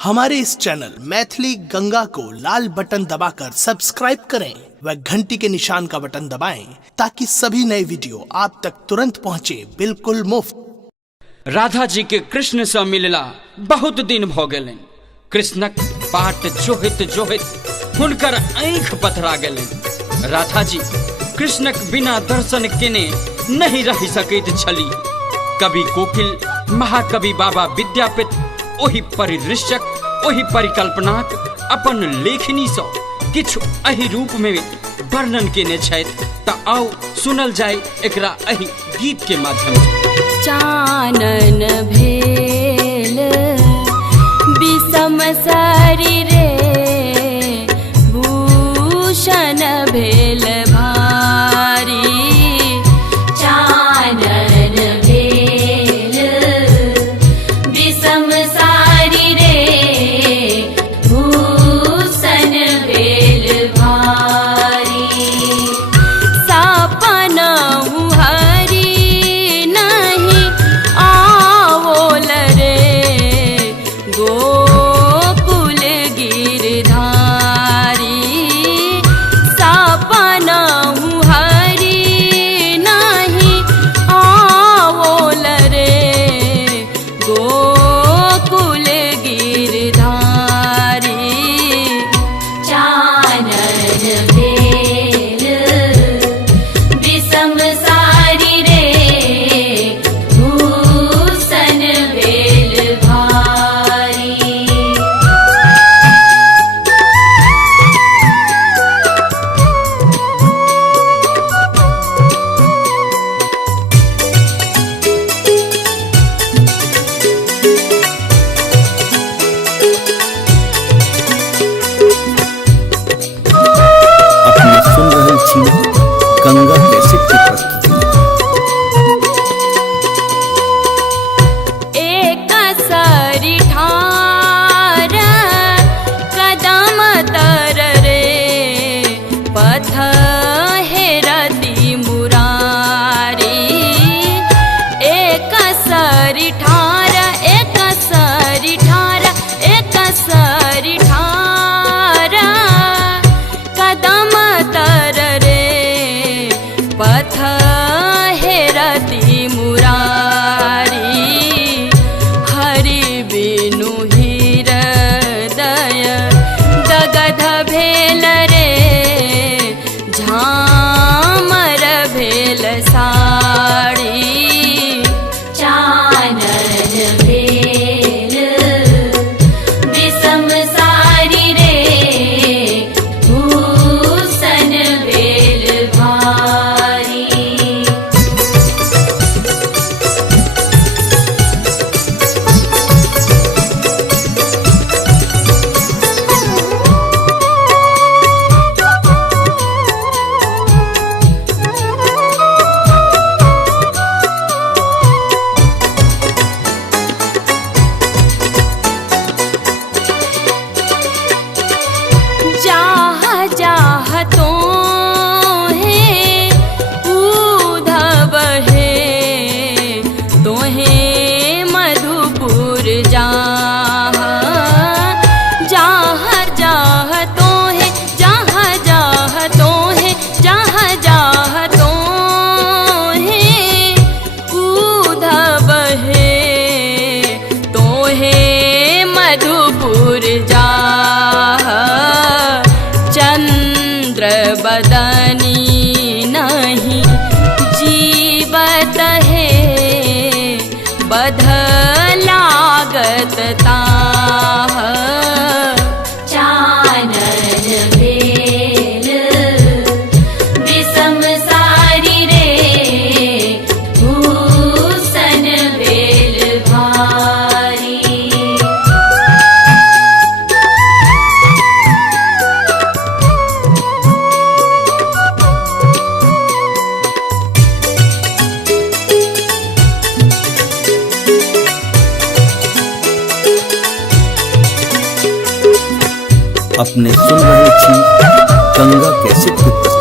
हमारे इस चैनल मैथिली गंगा को लाल बटन दबाकर सब्सक्राइब करें व घंटी के निशान का बटन दबाएं ताकि सभी नए वीडियो आप तक तुरंत पहुंचे बिल्कुल मुफ्त। राधा जी के कृष्ण से मिलला बहुत दिन भ गेलन। कृष्णक पाट जोहित जोहित हुनकर आँख पथरा गेलन। राधा जी कृष्णक बिना दर्शन केने नहीं रह सकैत छली। कवि कोकिल महाकवि बाबा विद्यापति ओहि परिदृश्यक ओहि परिकल्पनाक अपन लेखनी सँ किछु एहि रूप में वर्णन केने छथि। त आओ सुनल जाय एकरा एहि गीत के माध्यम से। चानन भेल विषम शरीरे भूषण भेल भारी। चानन भेल विषम शरीरे भूषण भेल भारी। सपनहु हरि नहीं आवोल रे गोकुल गिरधारी। सपनहु हरि नहीं आवोल रे गोकुल गिरधारी। चानन भेल विषम शरीरे भूषण भेल भारी। अपने सुन रहल छी गंगा कैसेट की प्रस्तुति। एक सरी ठार कदम तर रे पथ हेरती मुरारी। एक सरी ठार एक सरी ठार एक सरी ठार कदम तर रे पथ हेरती मुरारी। हरि बिनु हृदय दगध भेल रे झामर भेल साड़ी। चानन भेल विषम शरीरे भूषण भेल भारी। जाह जाह तोहे उधव हे तोहे मधुपुर जाह। जाह जाह तोहे जाह जाह तोहे जाह जाह तोहे उधव हे तोहे मधुपुर जाह। चंद्र बदनी नहीं जीवत है बध लागत ताह। चानन भेल विषम शरीरे भूषण भेल भारी। अपने सुन रहल छी गंगा कैसेट की प्रस्तुति।